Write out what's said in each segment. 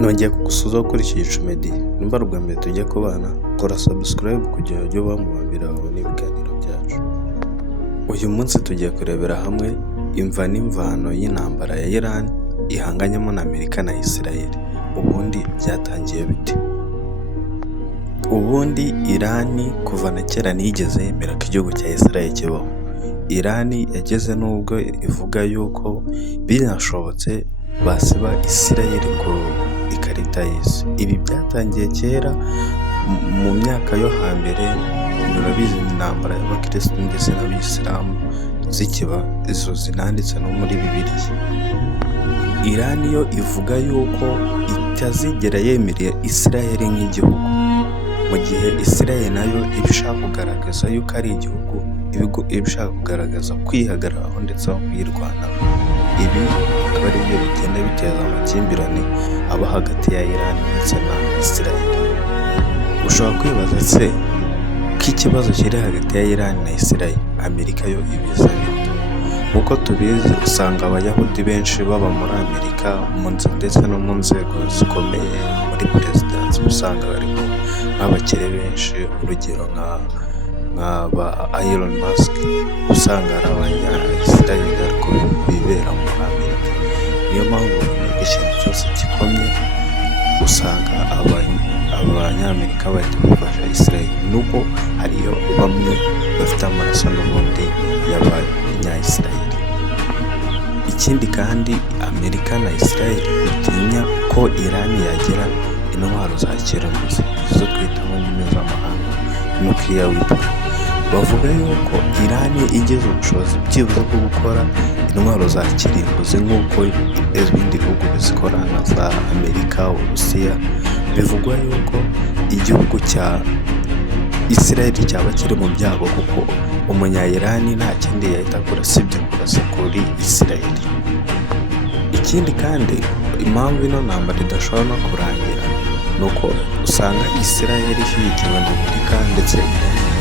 Nongeye kugusuhuza kuri iki gicu Meddy. Nimba ari ubwa mbere tujya kubana, kora subscribe kugira ujye uba mu bambere babona ibiganiro byacu. Uyu munsi tugiye kurebera hamwe imva n'imvano y'intambara ya Iran ihanganyemo na Amerika na Israel. Ubundi byatangiye bite? Ubundi Iran kuva na kera ntiyigeze yemera ko igihugu cya Israel kibaho. Iran yageze n'ubwo ivuga yuko binashobotse basiba Israel ku ikarita y'isi. Ibi byatangiye kera mu myaka yo hambere, murabizi intambara y'abakirisitu ndetse n'abisilamu zikiba, izo zinanditse no muri Bibiliya. Iran yo ivuga yuko itazigera yemerera Israel nk'igihugu, mu gihe Israel nayo ibishaka kugaragaza yuko ari igihugu, ibishaka kugaragaza kwihagararaho ndetse no kuyirwanaho. Ibi akaba ari byo bigenda biteza amakimbirane aba hagati ya Iran ndetse na Israel. Ushobora kwibaza se ko ikibazo kiri hagati ya Iran na Israel, Amerika yo ibiza bite? Nk'uko tubizi, usanga abayahudi benshi baba muri Amerika ndetse no mu nzego zikomeye muri perezidansi, usanga barimo nk'abakire benshi, urugero nk'aba Elon Musk, usanga ari abanya-Israel ariko bibera muri Amerika. Niyo mpamvu ikintu cyose gikomye usanga abanyamerika bahita bafasha Israel, nubwo hariyo bamwe bafite amaraso n'ubundi y'abanya-Israel. Ikindi kandi Amerika na Israel bitinya ko Iran yagira intwaro za kirimbuzi, izo twita mu ndimi z'amahanga nuclear weapon. Bavuga yuko Iran igeze ubushobozi byibuze bwo gukora intwaro za kirimbuzi nk'uko ibindi bihugu bizikora nka za Amerika, Uburusiya. Bivugwa yuko igihugu cya Israel cyaba kiri mu byago, kuko umunya-Iran nta kindi yahita akora sibyo kurasa kuri Israel. Ikindi kandi impamvu ino ntambara idashobora no kurangira ni uko usanga Israel ishyigikiwe na Amerika, ndetse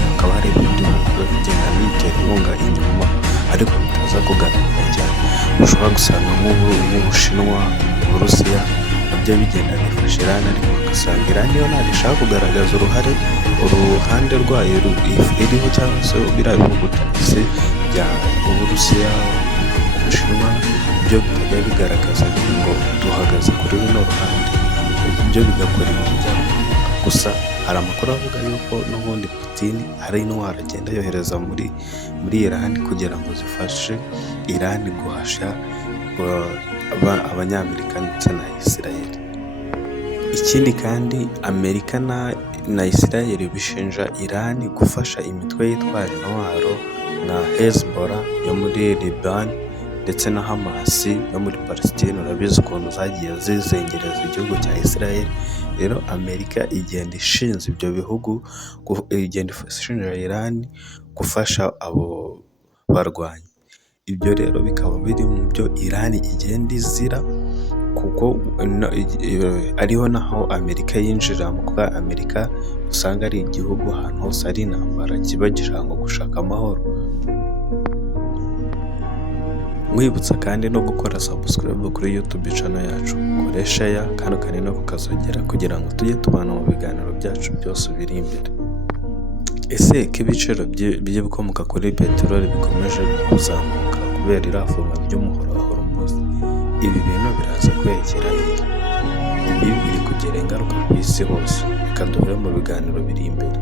hakaba hari ibindi bihugu bigenda bitera inkunga inyuma ariko bitaza kugaragara cyane. Ushobora gusanga nk'Ubushinwa, Uburusiya nabyo bigenda bifasha Iran, ariko ugasanga Iran yo ntabwo ishaka kugaragaza uruhande rwayo iriho, cyangwa se biriya bihugu byose bya Uburusiya, Ubushinwa, ibyo bitajya bigaragaza ngo duhagaze kuri runo ruhande, ibyo bigakora ibintu byabo. Gusa hari amakuru avuga yuko n'ubundi Putin hari intwaro agenda yohereza muri Iran kugira ngo zifashe Iran guhasha abanyamerika ndetse na Israel. Ikindi kandi Amerika na Israel bishinja Iran gufasha imitwe yitwara intwaro nka Hezbollah yo muri Liban ndetse na Hamas yo muri Palestine. Urabizi ukuntu zagiye zizengereza igihugu cya Israel. Rero Amerika igenda ishinja ibyo bihugu, igenda ishinja Iran gufasha abo barwanyi. Ibyo rero bikaba biri mu byo Iran igenda izira, kuko ariho naho Amerika yinjira, mu kuba Amerika usanga ari igihugu ahantu hose ari intambara kiba gishaka gushaka amahoro. Mwibutsa kandi no gukora subscribe kuri YouTube channel yacu, kore share kandi ukane no kukazogera kugira ngo tujye tubana mu biganiro byacu byose biri imbere. Ese ko ibiciro by'ibikomoka kuri peteroli bikomeje kuzamuka kubera irafungwa ry'umuhoro wa Hormuz, ibi bintu biraza kwegera ibi biri kugira ingaruka ku isi hose. Reka duhure mu biganiro biri imbere.